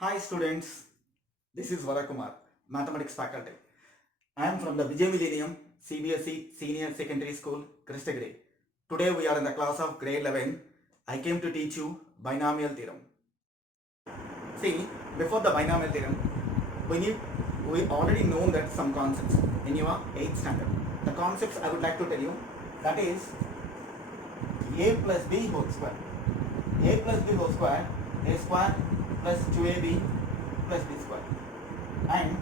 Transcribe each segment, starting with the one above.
Hi students, this is VARAKUMAR, Mathematics faculty. I am from the Vijay Millennium CBSE Senior Secondary School, Krishnagiri. Today we are in the class of grade 11. I came to teach you binomial theorem. See, before the binomial theorem, we already know that some concepts in your 8th standard. The concepts I would like to tell you, that is a plus b whole square. A plus b whole square, a square plus 2ab plus b square, and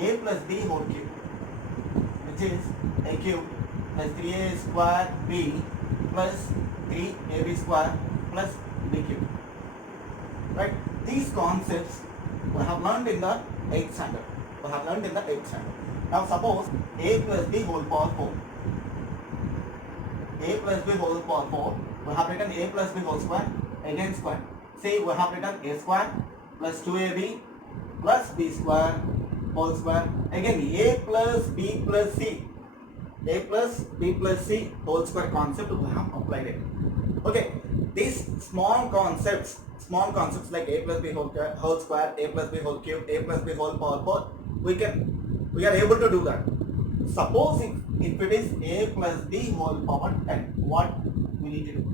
a plus b whole cube, which is a cube plus 3a square b plus 3ab square plus b cube. Right? These concepts we have learned in the 8th standard. Now suppose a plus b whole power 4. A plus b whole power 4. We have written a plus b whole square, again square. See, we have written a square plus 2ab plus b square whole square. Again a plus b plus c. A plus b plus c whole square concept we have applied it. Okay, these small concepts like a plus b whole square, a plus b whole cube, a plus b whole power 4, we are able to do that. Suppose if it is a plus b whole power 10, what we need to do?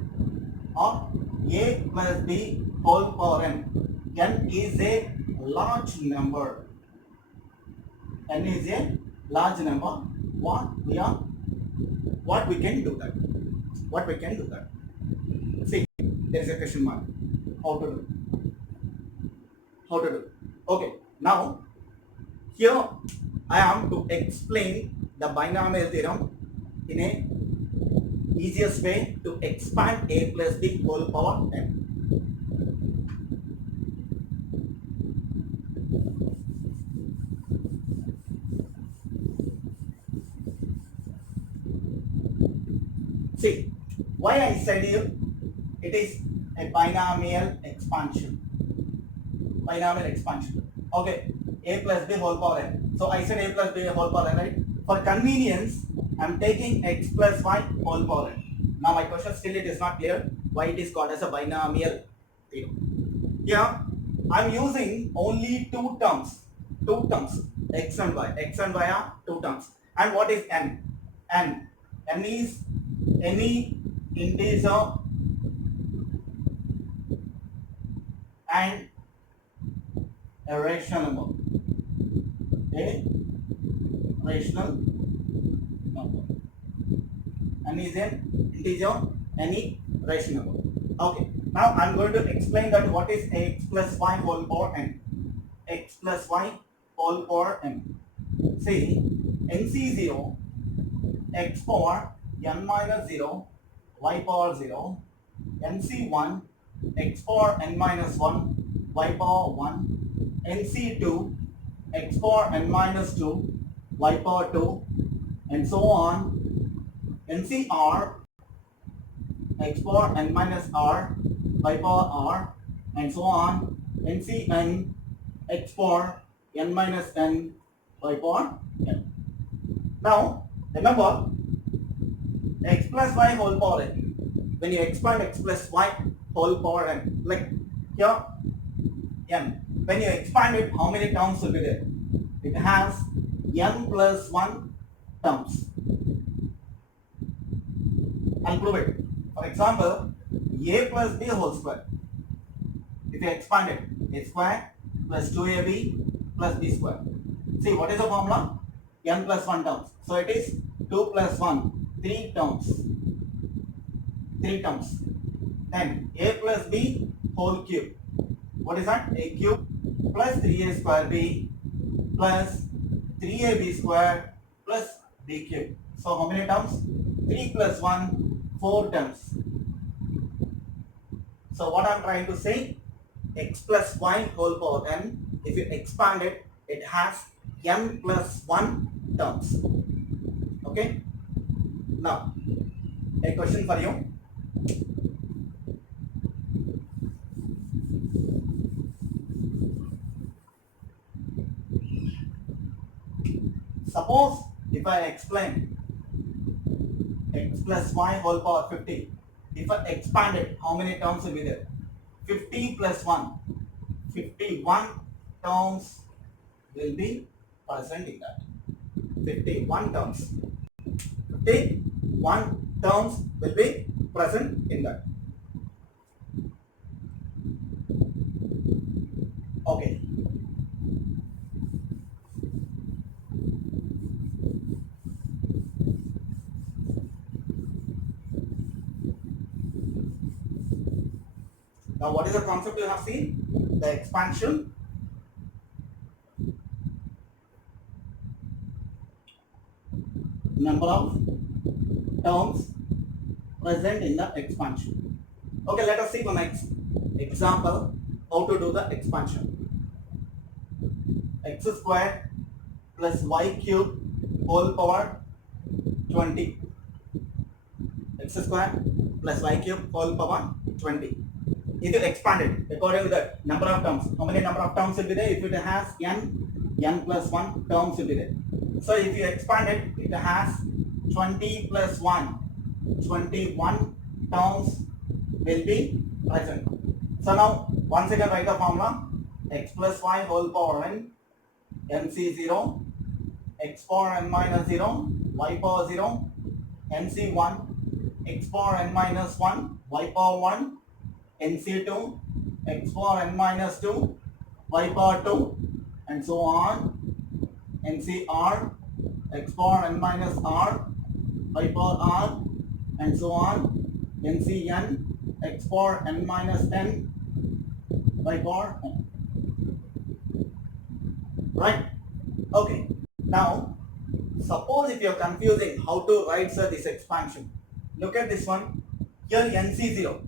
Or a plus b whole power n is a large number. N is a large number. What we can do that? See, there is a question mark. How to do? Okay, now here I am to explain the binomial theorem in a easiest way to expand a plus b whole power n. See, why I said you it is a binomial expansion. Okay, a plus b whole power n. So I said a plus b whole power n, right? For convenience, I am taking x plus y whole power n. Now my question still it is not clear why it is called as a binomial theorem. Here I am using only two terms, x and y are two terms. And what is n? N is any integer and a rational number. N is an integer, any rational number. Okay. Now I am going to explain that what is x plus y whole power n. X plus y whole power n. See, NC0, x power n minus 0, y power 0, NC1, x power n minus 1, y power 1, NC2, x power n minus 2, y power 2, and so on. NCR, x power n minus r, y power r, and so on. NCN, x power n minus n, y power n. Now, remember, x plus y whole power n. When you expand x plus y whole power n, like here n, when you expand it, how many terms will be there? It has n plus 1 terms. I'll prove it. For example, a plus b whole square. If you expand it, a square plus 2ab plus b square. See, what is the formula? N plus 1 terms. So it is 2 plus 1, 3 terms. Then a plus b whole cube. What is that? A cube plus 3a square b plus 3ab square plus b cube. So how many terms? 3 plus 1, 4 terms. So what I am trying to say, x plus y whole power n, if you expand it, it has n plus 1 terms. Okay? Now, a question for you. Suppose if I explain x plus y whole power 50, if I expand it, how many terms will be there? 50 plus 1, 51 terms will be present in that. 51 terms. 51 terms will be present in that. Okay. Now what is the concept you have seen? The expansion. Number of terms present in the expansion. Okay, let us see the next example how to do the expansion. X squared plus y cube whole power 20. X squared plus y cube whole power 20. If you expand it according to the number of terms, how many number of terms will be there? If it has n plus 1 terms will be there. So if you expand it, it has 20 plus 1, 21 terms will be present. So now once again write the formula: x plus y whole power n, nc0, x power n minus 0, y power 0, nc1, x power n minus 1, y power 1, nc2, x power n minus 2, y power 2, and so on. ncr, x power n minus r, y power r, and so on. ncn, x power n minus n, y power n. Right? Okay. Now, suppose if you are confusing how to write this expansion, look at this one. Here nc0.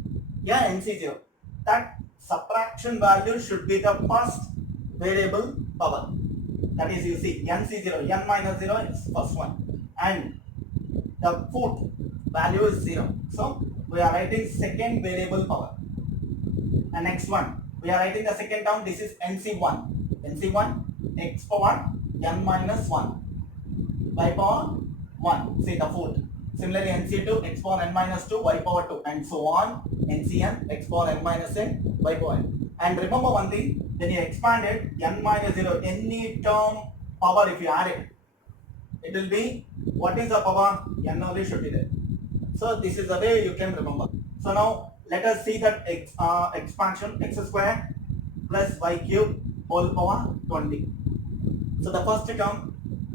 Yeah, nc0. That subtraction value should be the first variable power. That is, you see, nc0, n minus 0 is first one. And the fourth value is 0. So, we are writing second variable power. And next one, we are writing the second term. This is nc1. nc1, x power n minus 1, y power 1. See the fourth. Similarly, nc2, x power n minus 2, y power 2, and so on. ncn, x power n minus n, y power n. And remember one thing, when you expand it, n minus 0, any term power, if you add it, it will be, what is the power? N only should be there. So this is the way you can remember. So now let us see that expansion: x square plus y cube whole power 20. So the first term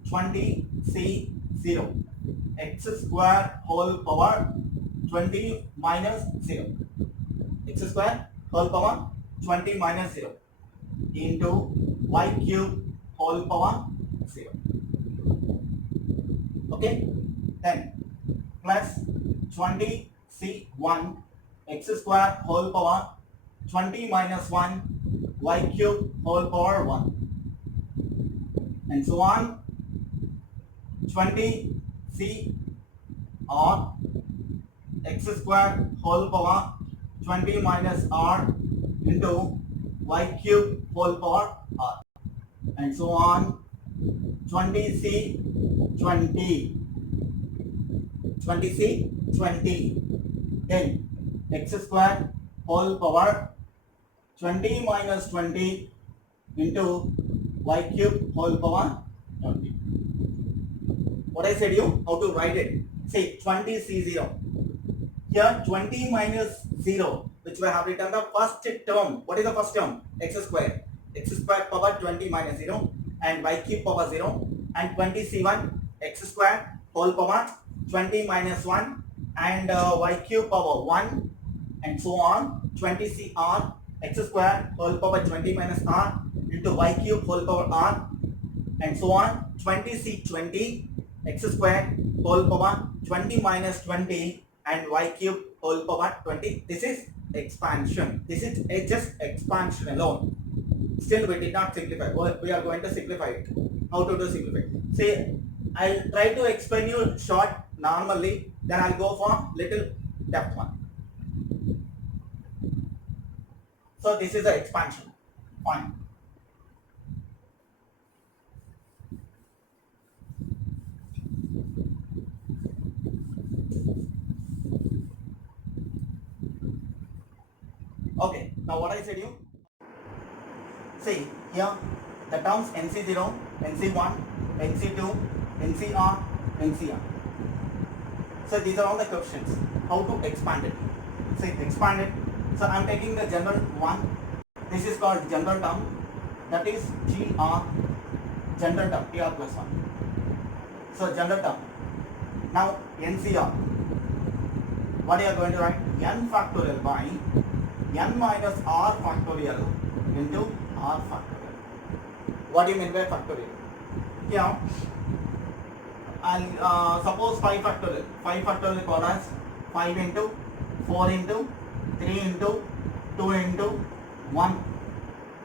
20c0, x square whole power 20 minus 0, x square whole power 20 minus 0 into y cube whole power 0. Okay, then plus 20c1, x square whole power 20 minus 1, y cube whole power 1, and so on. 20c or x square whole power 20 minus r into y cube whole power r, and so on. 20c 20, 20c 20, then x square whole power 20 minus 20 into y cube whole power 20. What I said you, how to write it. See, 20c0. Here 20 minus 0, which we have written the first term. What is the first term? X square. X square power 20 minus 0 and y cube power 0, and 20c1, x square whole power 20 minus 1 and y cube power 1, and so on. 20cr, x square whole power 20 minus r into y cube whole power r, and so on. 20c20, x square whole power 20 minus 20 and y cube whole power 20. This is expansion. This is just expansion alone. Still we did not simplify. We are going to simplify it. How to do simplify? See, I'll try to explain you short normally, then I'll go for little depth one. So this is the expansion. Fine. Okay, now what I said you, See here the terms NC0, NC1, NC2, NCR, NCR. So these are all the questions. How to expand it? See, expand it. So I am taking the general one. This is called general term. That is GR, general term, TR plus 1. So general term. Now NCR. What you are going to write? N factorial by N minus R factorial into R factorial. What do you mean by factorial? Here, I'll suppose 5 factorial. 5 factorial called as 5 into 4 into 3 into 2 into 1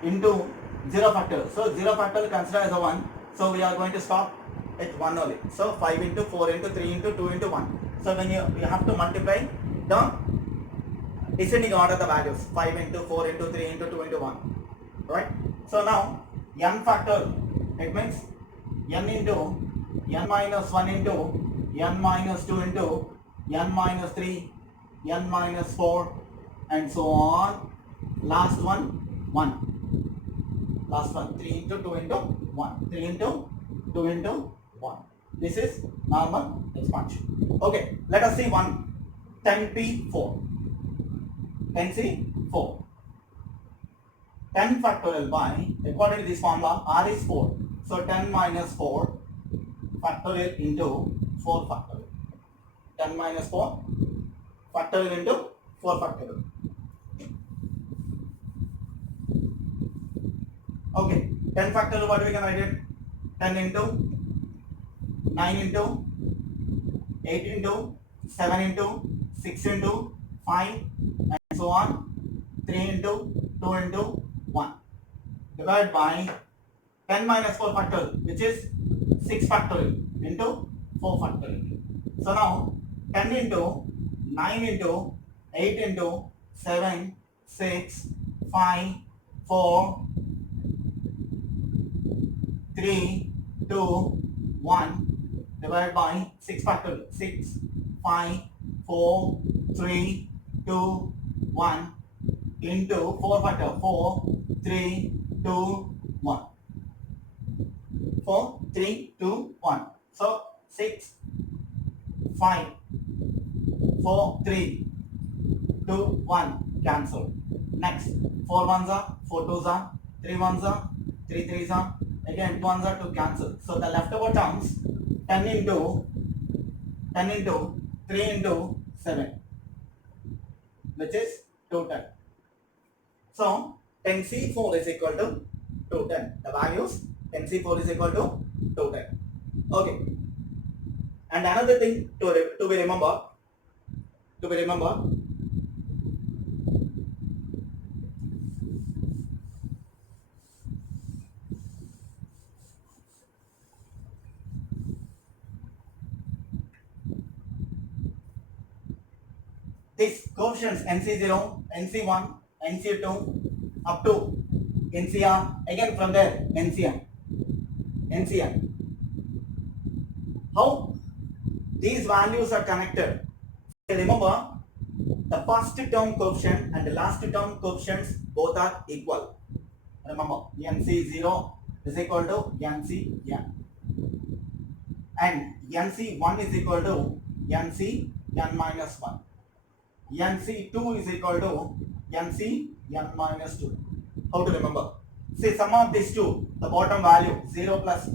into 0 factorial. So 0 factorial consider as a 1. So we are going to stop at 1 only. So 5 into 4 into 3 into 2 into 1. So when you have to multiply the descending order the values, 5 into 4 into 3 into 2 into 1, right? So now n factorial, it means n into n minus 1 into n minus 2 into n minus 3, n minus 4 and so on. Last one 1. Last one 3 into 2 into 1. 3 into 2 into 1. This is normal expansion. Okay, let us see one 10p4. 10c4. 10 factorial by, according to this formula, R is 4. So 10 minus 4 factorial into 4 factorial. 10 minus 4 factorial into 4 factorial. Okay, 10 factorial, what we can write it? 10 into 9 into 8 into 7 into 6 into 5 and so on. 3 into 2 into 1. Divided by 10 minus 4 factorial, which is 6 factorial into 4 factorial. So now 10 into 9 into 8 into 7, 6, 5, 4, 3, 2, 1 divided by 6 factorial. 6, 5, 4, 3, 2, 1 into 4 factorial. 4, 3, 2, 1. 4, 3, 2, 1. So 6, 5, 4, 3, 2, 1 cancel. Next 4 ones are 4 twos are 3 ones are 3 threes are again 2 ones are to cancel. So the leftover terms 10 into 3 into 7, which is 210. So 10c4 is equal to 210. The values 10c4 is equal to 210. Okay. And another thing to be remember, these coefficients NC0, NC1, NC2 up to NCR, again from there NCN. How these values are connected? Remember, the first term coefficient and the last term coefficients both are equal. Remember, NC0 is equal to NCN and NC1 is equal to NCN minus 1. NC2 is equal to NCN minus 2. How to remember? See, sum of these two, the bottom value 0 plus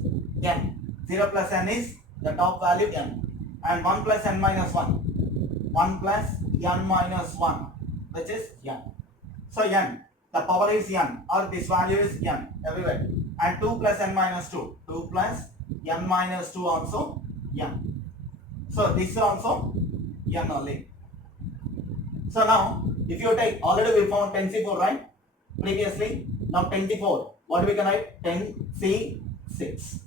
n. 0 plus n is the top value n. And 1 plus n minus 1. 1 plus n minus 1, which is n. So n, the power is n, or this value is n everywhere. And 2 plus n minus 2. 2 plus n minus 2 also n. So this is also n only. So now, if you take, already we found 10c4, right? Previously, now 10c4. What we can write? 10c6.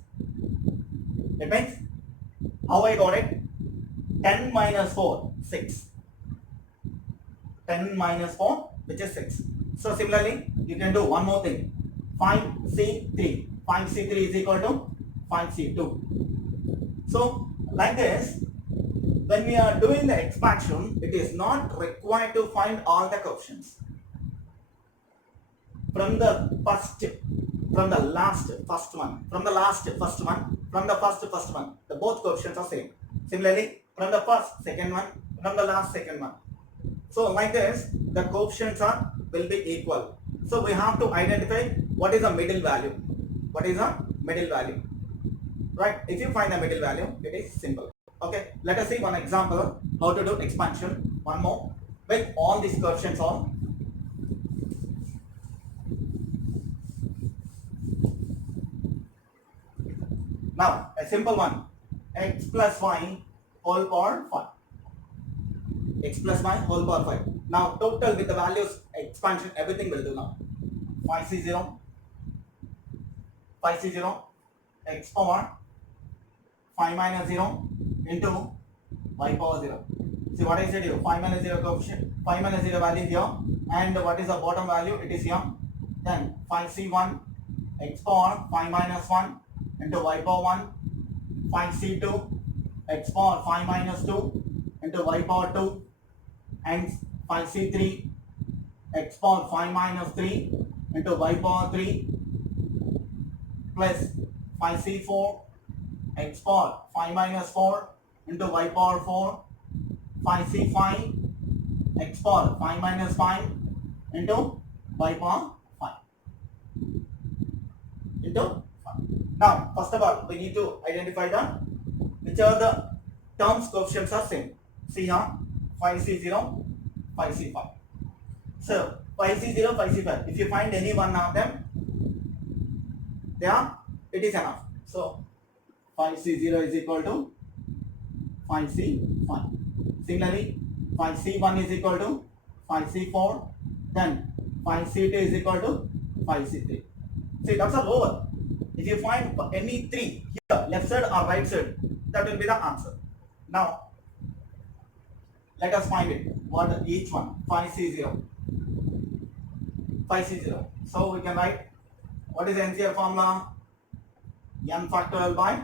It means, how I got it? 10 minus 4, 6. 10 minus 4, which is 6. So similarly, you can do one more thing. 5c3. 5c3 is equal to 5c2. So, like this, when we are doing the expansion, it is not required to find all the coefficients. From the first from the last first one, from the last first one, from the first one, the both coefficients are same. Similarly, from the first second one, from the last second one. So like this, the coefficients are will be equal. So we have to identify what is the middle value. What is the middle value? Right? If you find the middle value, it is simple. Okay. Let us see one example how to do expansion. One more with all these coefficients on. Now a simple one, x plus y whole power 5. X plus y whole power 5. Now total with the values, expansion, everything will do now. 5c0, 5c0, x power 5 minus 0 into y power 0. See what I said here, 5 minus 0 coefficient, 5 minus 0 value here, and what is the bottom value? It is here. Then 5c1, x power 5 minus 1 into y power 1, 5c2, x power 5 minus 2 into y power 2, and 5c3, x power 5 minus 3 into y power 3, plus 5c4, x power 5 minus 4 into y power 4, 5c5, x power 5 minus 5 into y power 5 into 5. Now, first of all, we need to identify the which are the terms coefficients are same. See here, 5c0, 5c5. So 5c0, 5c5. If you find any one of them, it is enough. So 5c0 is equal to 5c5. Similarly, 5c1 is equal to 5c4. Then 5c2 is equal to 5c3. See, that's a lower. If you find any three here, left side or right side, that will be the answer. Now, let us find it. What each one? 5c0. 5c0. So we can write, what is the NCR formula? N factorial by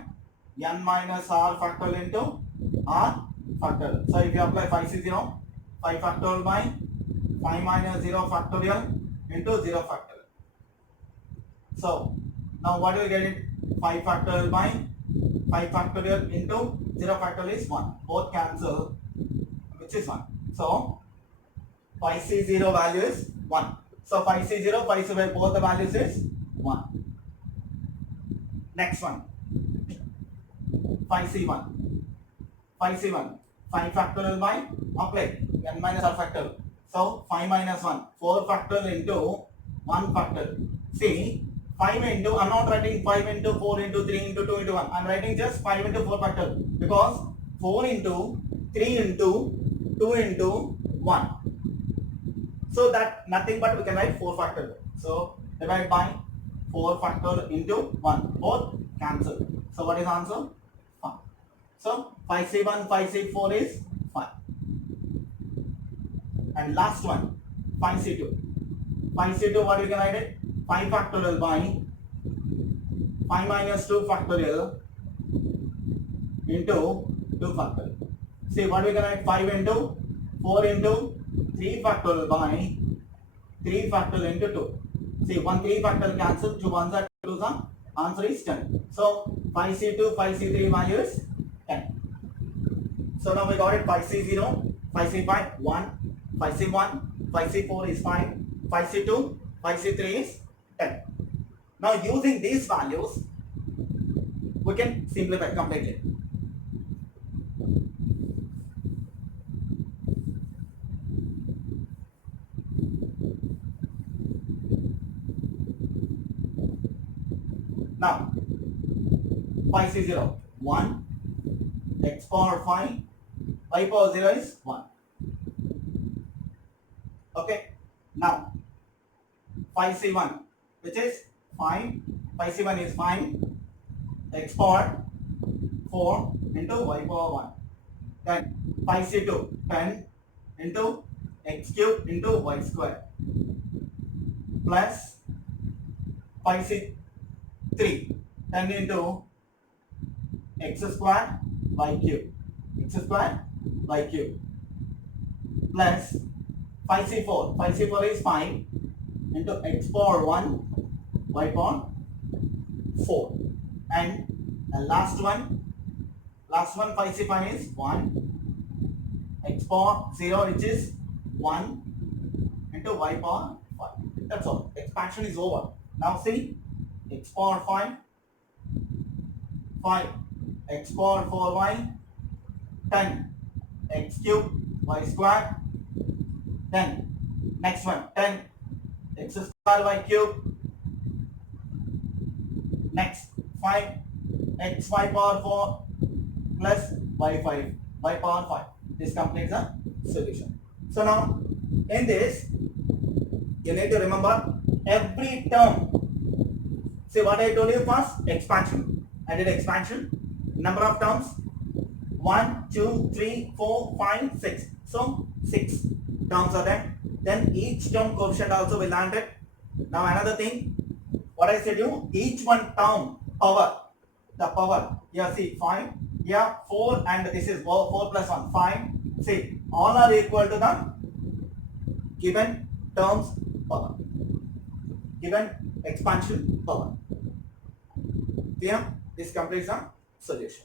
n minus r factorial into r factorial. So if you apply 5c0, 5 factorial by 5 minus 0 factorial into 0 factorial. So now what do you get it? 5 factorial by 5 factorial into 0 factorial is 1. Both cancel, which is 1. So 5c0 value is 1. So 5c0, 5c5, both the values is 1. Next one, 5c1. 5c1, 5 factorial by apply n minus r factorial. So 5 minus 1, 4 factorial into 1 factorial. See, 5 into, I'm not writing 5 into 4 into 3 into 2 into 1. I'm writing just 5 into 4 factorial because 4 into 3 into 2 into 1. So that nothing but we can write 4 factorial. So divide by 4 factorial into 1. Both cancel. So what is the answer? 5. So 5c1, 5c4 is 5. And last one, 5c2. 5c2, what you can write it? 5 factorial by 5 minus 2 factorial into 2 factorial. See what we can write? 5 into 4 into 3 factorial by 3 factorial into 2. See 1 3 factorial cancel, 2 1s are 2s are, answer is 10. So 5c2, 5c3 value is 10. So now we got it, 5c0, 5c5 1, 5c1, 5c4 is 5, 5c2, 5c3 is 10. Now using these values, we can simplify completely. Now 5c0, 1, x power 5, y power 0 is 1. Okay. Now 5c1, which is 5, 5c1 is 5, x power 4 into y power 1. Then 5c2, 10 into x cube into y square plus 5c3, 10 into x square y cube, x square y cube plus 5c4, 5c4 is 5 into x power 1 y power 4. And the last one 5 C 5 is 1 x power 0, which is 1 into y power 5. That's all. Expansion is over. Now see, x power 5, 5, x power 4y, 10, x cube, y square, 10. Next one, 10, x square, y cube. Next, 5, x y power 4 plus y 5, y power 5. This completes the solution. So now, in this, you need to remember every term. See what I told you first? Expansion. I did expansion. Number of terms 1, 2, 3, 4, 5, 6. So 6 terms are there. Then each term coefficient also will land it. Now another thing, what I said you, each one term power, the power. Here see 5, here 4, and this is 4 plus 1, 5. See, all are equal to the given terms power, given expansion power. Clear? This completes the solution.